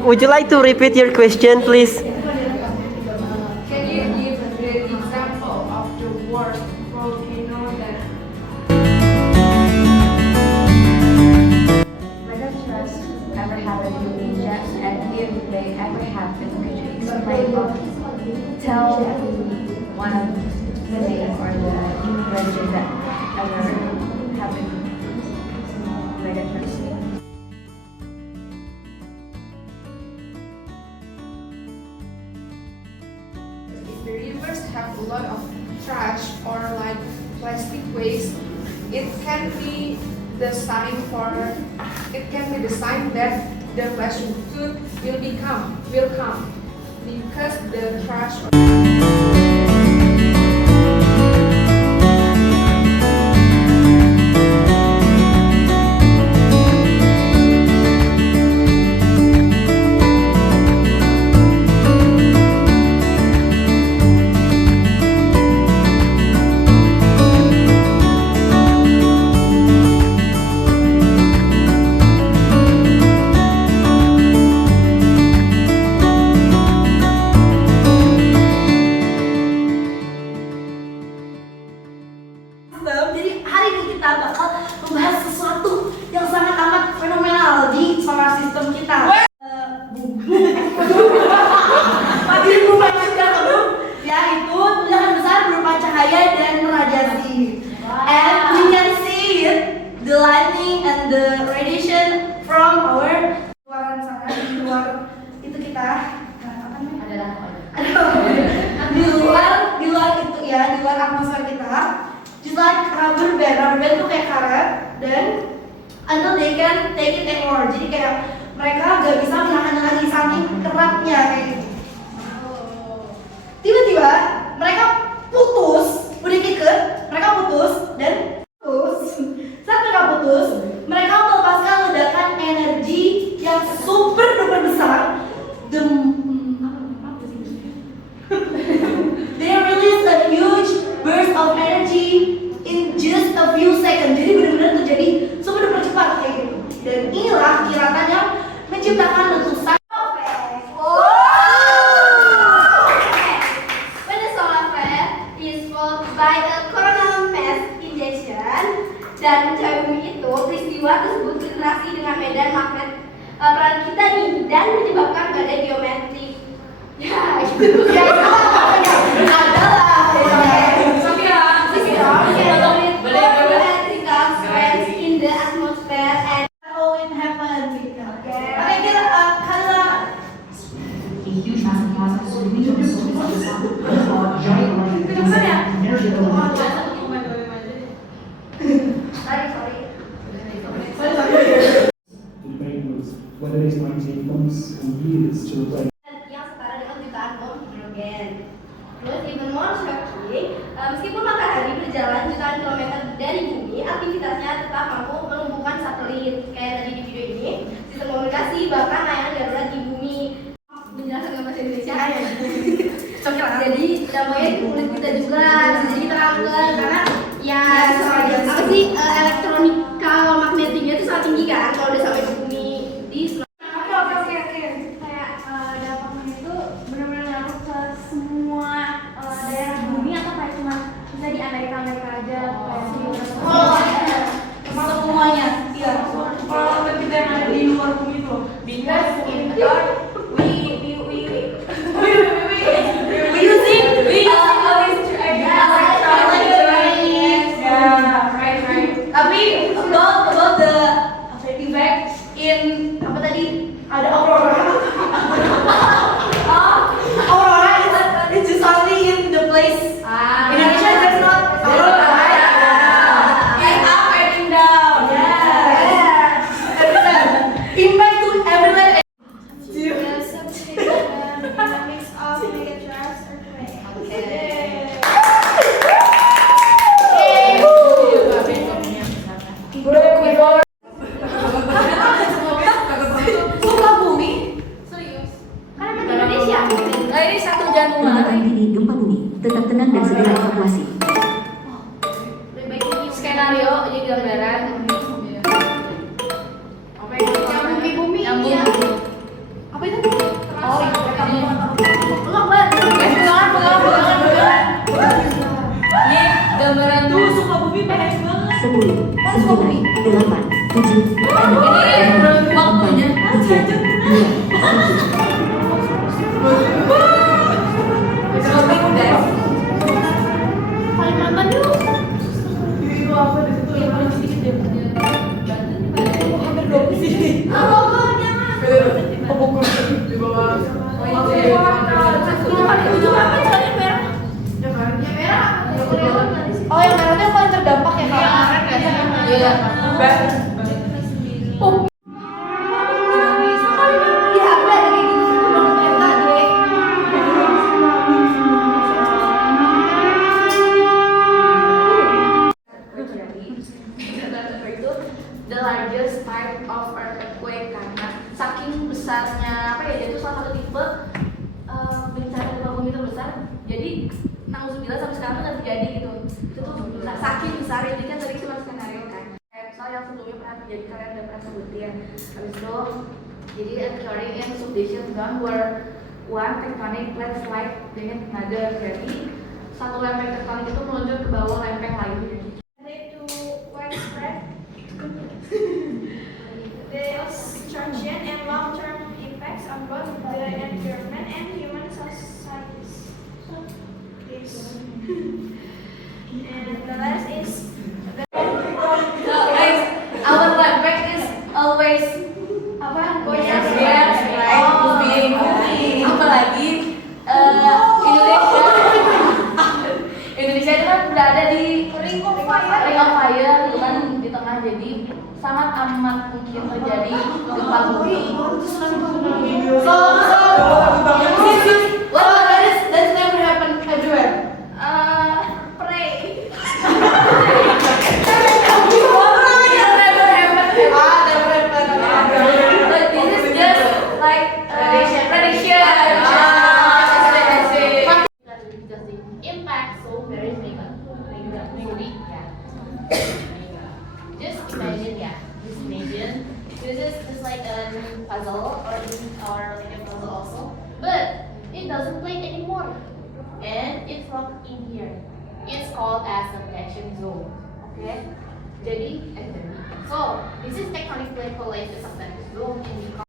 would you like to repeat your question, please? Can you give the example of the word volcano that Whether trust ever happened in India and if they ever happened, could you explain or tell one of the names or the religion that ever happened with a trust? if the rivers have a lot of trash or like plastic waste, it can be the sign that the flash flood will come because the trash. Jadi hari ini kita bakal membahas sesuatu yang sangat amat fenomenal di solar system kita. Yaitu tulisan besar berupa cahaya dan radiasi. And we can see it, the lightning and the radiation from our luaran sana, di luar itu kita apa namanya? di luar itu ya, di luar atmosfer kita. Just like rubber band itu kayak karet dan until they can take it anymore. Jadi kayak mereka gak bisa menahan lagi saking keratnya kayak gitu. Tiba-tiba mereka putus, udah deket, mereka putus dan saat mereka putus, mereka melepaskan ledakan energi yang super duper besar. They release a huge burst of energy in just a few seconds. Jadi benar-benar terjadi super duper cepat kayak gitu. Dan inilah kilatan yang menciptakan letusan. When a solar flare is followed by a coronal mass injection dan mencari bumi itu, peristiwa tersebut berinteraksi dengan medan magnet planet kita nih dan menyebabkan badai geometrik. Ya, gitu. Ya, adalah. Electrical strands in the atmosphere and All in heaven. Oke, kita adalah A huge massive plasma streaming from the surface of the sun is called giant light releasing energy that will debate was whether these 19 pumps can be used to replace yang setara dengan jutaan bom hidrogen. Terus even more shocking, meskipun matahari berjalan jutaan kilometer dari bumi, aktivitasnya tetap mampu melumpuhkan satelit. Kayak tadi di video ini, sistem komunikasi bahkan layanan darurat di bumi. Menjelaskan dengan bahasa Indonesia. Jadi dampaknya di kulit kita juga, bisa jadi terangkan karena ya apa sih elektronika magnetiknya itu sangat tinggi kan kalau udah sampai ke bumi di Kayak dampaknya itu benar-benar ngaruh ke semua daerah bumi atau kayak cuma bisa di Amerika aja kayak semuanya. Iya. Kalau kita yang ada di luar bumi itu, because in Earth we using Tapi about the effect in apa tadi ada aurora. Aurora it's just only in the place. Indonesia there's not aurora. It's up and down. Impact to everywhere. dynamics of megatrust earthquake. Suka bumi. Karena di Indonesia. Ini satu jantung Tentang ini gempa bumi, tetap tenang dan segera evakuasi. Lebih baik ini skenario jadi gambaran. Apa yang nyambung di bumi ya? apa Apa itu? Oh iya, Ulang, Mbak. ini gambaran Tuh, Sukabumi pengen banget. 10, Mana Sukabumi? 9, 8, 7, ini waktunya. 2, 1. Kalimantan yuk. Hampir 20 sih. Bogor jangan. Oh, yang merah itu yang paling terdampak ya, Kak? Iya. Ya, aku ada kayak gitu sih, belum ternyata deh. Terjadi itu the largest type of earthquake karena saking besarnya apa ya, itu salah satu tipe bencana gempa bumi terbesar. Jadi nauzubillah sampai sekarang tuh nggak terjadi gitu. Itu tuh saking besar, jadi kan tadi cuma skenario kan. Kayak misal yang sebelumnya pernah terjadi, kalian udah pernah sebutin. Habis itu jadi occurring in subduction zone where one tectonic plate slide beneath another. Jadi satu lempeng tektonik itu meluncur ke bawah lempeng lain. To widespread destruction and long-term effects on both the environment and human societies. And the last is So guys, our lempeng is always apa? Yes, Yes, right. Moving. Apalagi Indonesia itu kan berada di Ring of Fire. Ring of Fire gitu kan, di tengah, jadi sangat amat mungkin terjadi gempa bumi. That's never happened everywhere. Pray. But this is just like prediction. Impact, so there is mega weak, yeah. Just imagine, yeah. Just imagine. This is just like a puzzle or like a puzzle also, but it doesn't play anymore, and it's locked in here. It's called as subduction zone. Okay. Jadi, so this is tectonic plate collapse subduction zone, and we call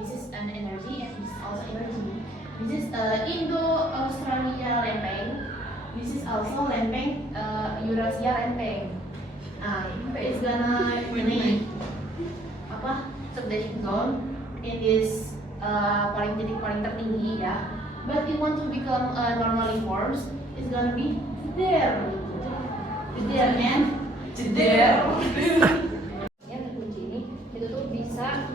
this is an energy and this is also energy. This is Indo-Australia lempeng. This is also lempeng Eurasia lempeng. It's gonna ini apa subduction zone in this titik paling tertinggi ya. But if you want to become normally forms, it's gonna be there, and Yang terkunci ini itu tuh bisa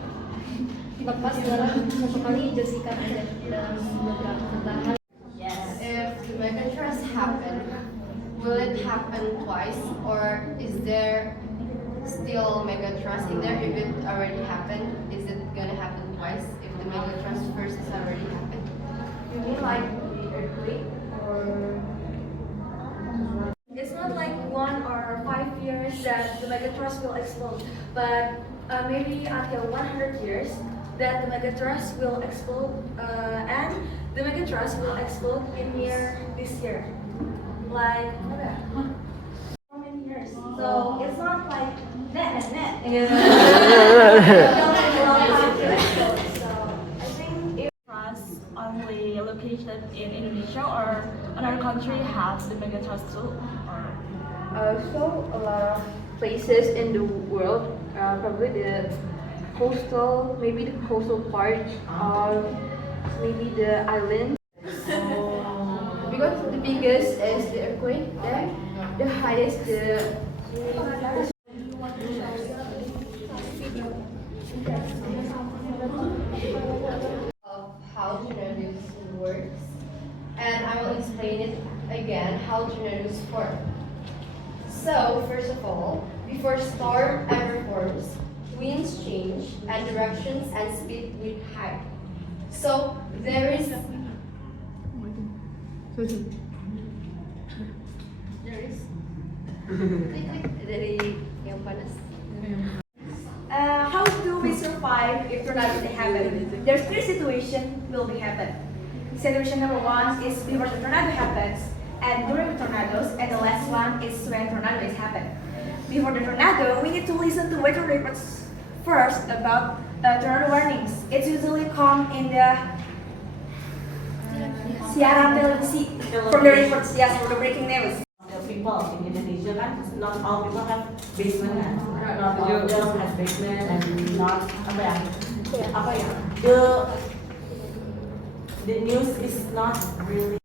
lepas dalam satu kali jasikan aja dalam beberapa bertahan. yes. If the megatrust happen, will it happen twice, or is there still megatrust in there? If it already happened, is it gonna happen twice? If the megatrust first has already happened? You mean like the earthquake or? It's not like 1 or 5 years that the megatrust will explode, but maybe until 100 years that the megatrust will explode, and the megatrust will explode in this year. Like how many years? So it's not like net. So I think if Trust only located in Indonesia or another country has the megatrust too, or so a lot of places in the world, probably the coastal part of maybe the island. Because the biggest is the earthquake, then the highest the of how tornadoes works, and I will explain it again how tornadoes form. So first of all, before storm ever forms, winds change and directions and speed with height. So there is klik dari yang panas. How do we survive if tornadoes they happen. There's three situations will be happen. Situation number one is before the tornado happens, and during the tornadoes, and the last one is when tornado is happen. Before the tornado, we need to listen to weather reports first about tornado warnings. It's usually come in the siaran televisi from the reports, yes, from the breaking news. The people in Indonesia kan, not all people have basement kan, not all people have basement and not apa ya, the news is not really